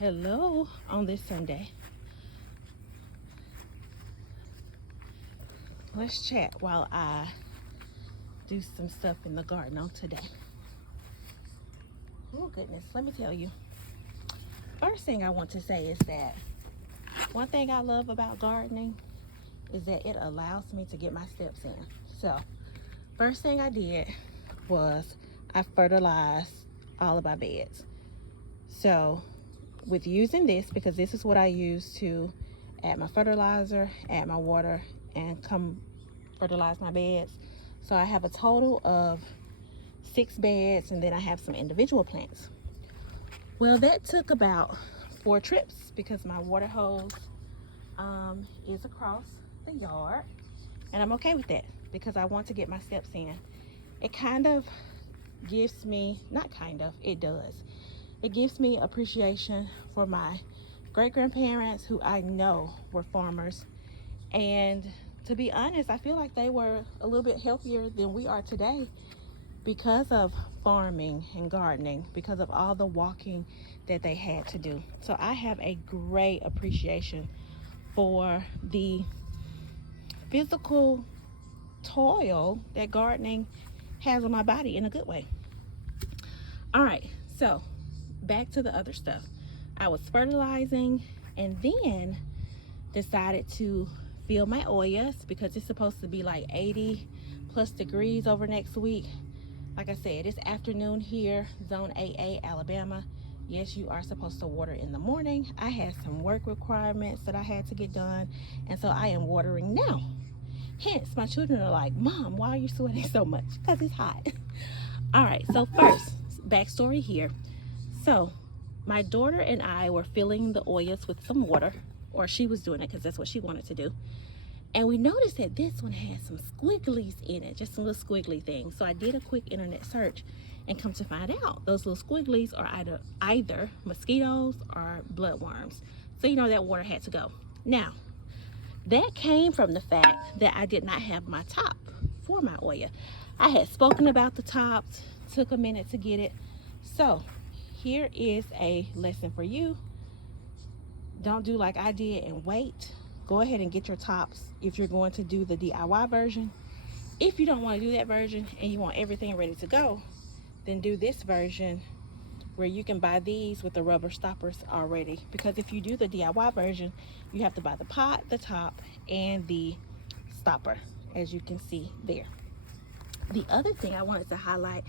Hello on this Sunday. Let's chat while I do some stuff in the garden on today. Oh goodness, let me tell you. First thing I want to say is that one thing I love about gardening is that it allows me to get my steps in. So first thing I did was I fertilized all of my beds. So with using this, because this is what I use to add my fertilizer, add my water, and come fertilize my beds. So I have a total of 6 beds, and then I have some individual plants. Well, that took about 4 trips because my water hose is across the yard, and I'm okay with that because I want to get my steps in. It kind of gives me, not kind of, it does. It gives me appreciation for my great-grandparents who I know were farmers. And to be honest, I feel like they were a little bit healthier than we are today because of farming and gardening, because of all the walking that they had to do. So I have a great appreciation for the physical toil that gardening has on my body in a good way. All right, so back to the other stuff. I was fertilizing and then decided to fill my ollas because it's supposed to be like 80 plus degrees over next week. Like I said, it's afternoon here, zone AA, Alabama. Yes, you are supposed to water in the morning. I had some work requirements that I had to get done, and so I am watering now. Hence, my children are like, Mom, why are you sweating so much? Because it's hot. All right, so first, backstory here. So my daughter and I were filling the ollas with some water, or she was doing it because that's what she wanted to do. And we noticed that this one had some squigglies in it, just some little squiggly things. So I did a quick internet search and come to find out those little squigglies are either mosquitoes or bloodworms. So you know that water had to go. Now, that came from the fact that I did not have my top for my olla. I had spoken about the tops, took a minute to get it. So here is a lesson for you. Don't do like I did and wait. Go ahead and get your tops if you're going to do the DIY version. If you don't want to do that version and you want everything ready to go, then do this version where you can buy these with the rubber stoppers already. Because if you do the DIY version, you have to buy the pot, the top, and the stopper, as you can see there. The other thing I wanted to highlight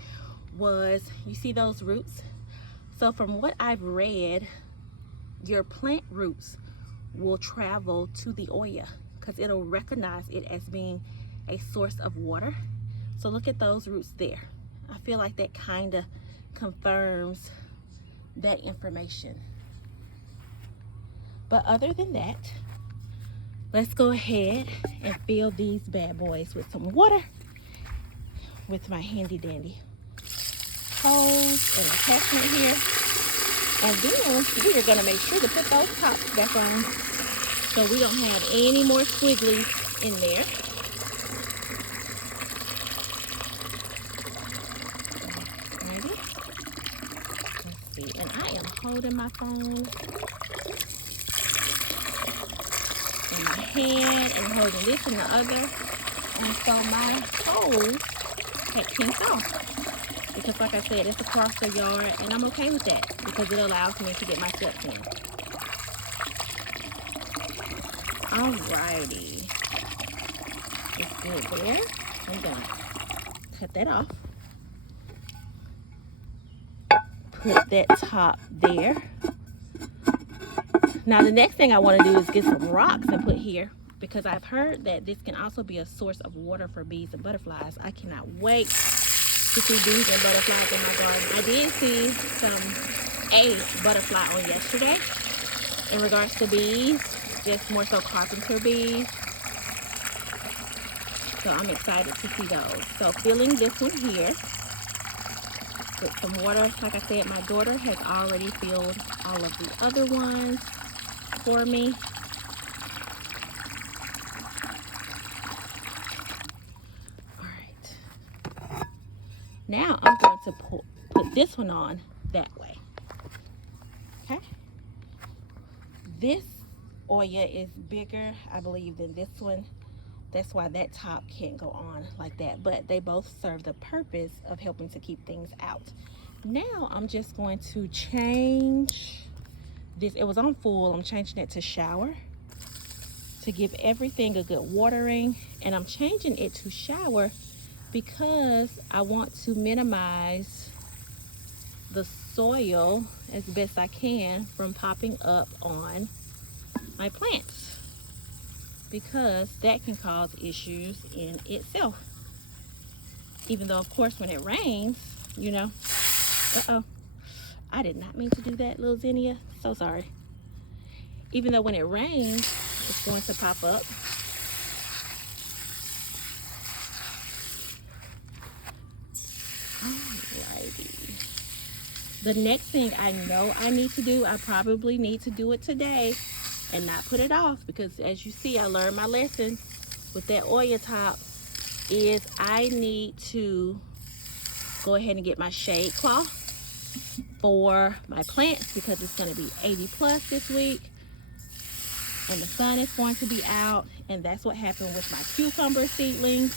was, you see those roots? So from what I've read, your plant roots will travel to the olla because it'll recognize it as being a source of water. So look at those roots there. I feel like that kind of confirms that information. But other than that, let's go ahead and fill these bad boys with some water with my handy dandy hose and attachment here. And then we are going to make sure to put those tops back on so we don't have any more squigglies in there. Ready? Let's see. And I am holding my phone in my hand and holding this in the other. And so my hose had kinked off. Because like I said, it's across the yard, and I'm okay with that because it allows me to get my steps in. Alrighty. It's good there. I'm gonna cut that off. Put that top there. Now the next thing I want to do is get some rocks and put here because I've heard that this can also be a source of water for bees and butterflies. I cannot wait to see bees and butterflies in my garden. I did see a butterfly on yesterday in regards to bees, just more so carpenter bees. So I'm excited to see those. So filling this one here with some water. Like I said, my daughter has already filled all of the other ones for me. Now I'm going to put this one on that way. Okay? This Olla is bigger, I believe, than this one. That's why that top can't go on like that. But they both serve the purpose of helping to keep things out. Now I'm just going to change this. It was on full. I'm changing it to shower to give everything a good watering. And I'm changing it to shower because I want to minimize the soil as best I can from popping up on my plants, because that can cause issues in itself. Even though, of course, when it rains, you know, I did not mean to do that, little Zinnia. So sorry. Even though when it rains, it's going to pop up. Alrighty. The next thing I know I need to do, I probably need to do it today and not put it off, because as you see, I learned my lesson with that Olla top, is I need to go ahead and get my shade cloth for my plants, because it's going to be 80 plus this week and the sun is going to be out. And that's what happened with my cucumber seedlings.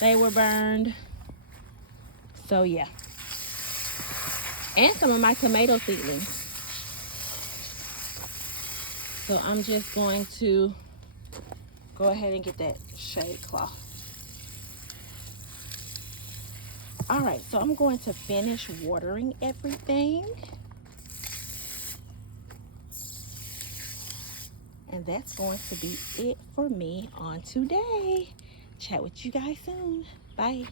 They were burned. So yeah, and some of my tomato seedlings. So I'm just going to go ahead and get that shade cloth. All right, so I'm going to finish watering everything. And that's going to be it for me on today. Chat with you guys soon. Bye.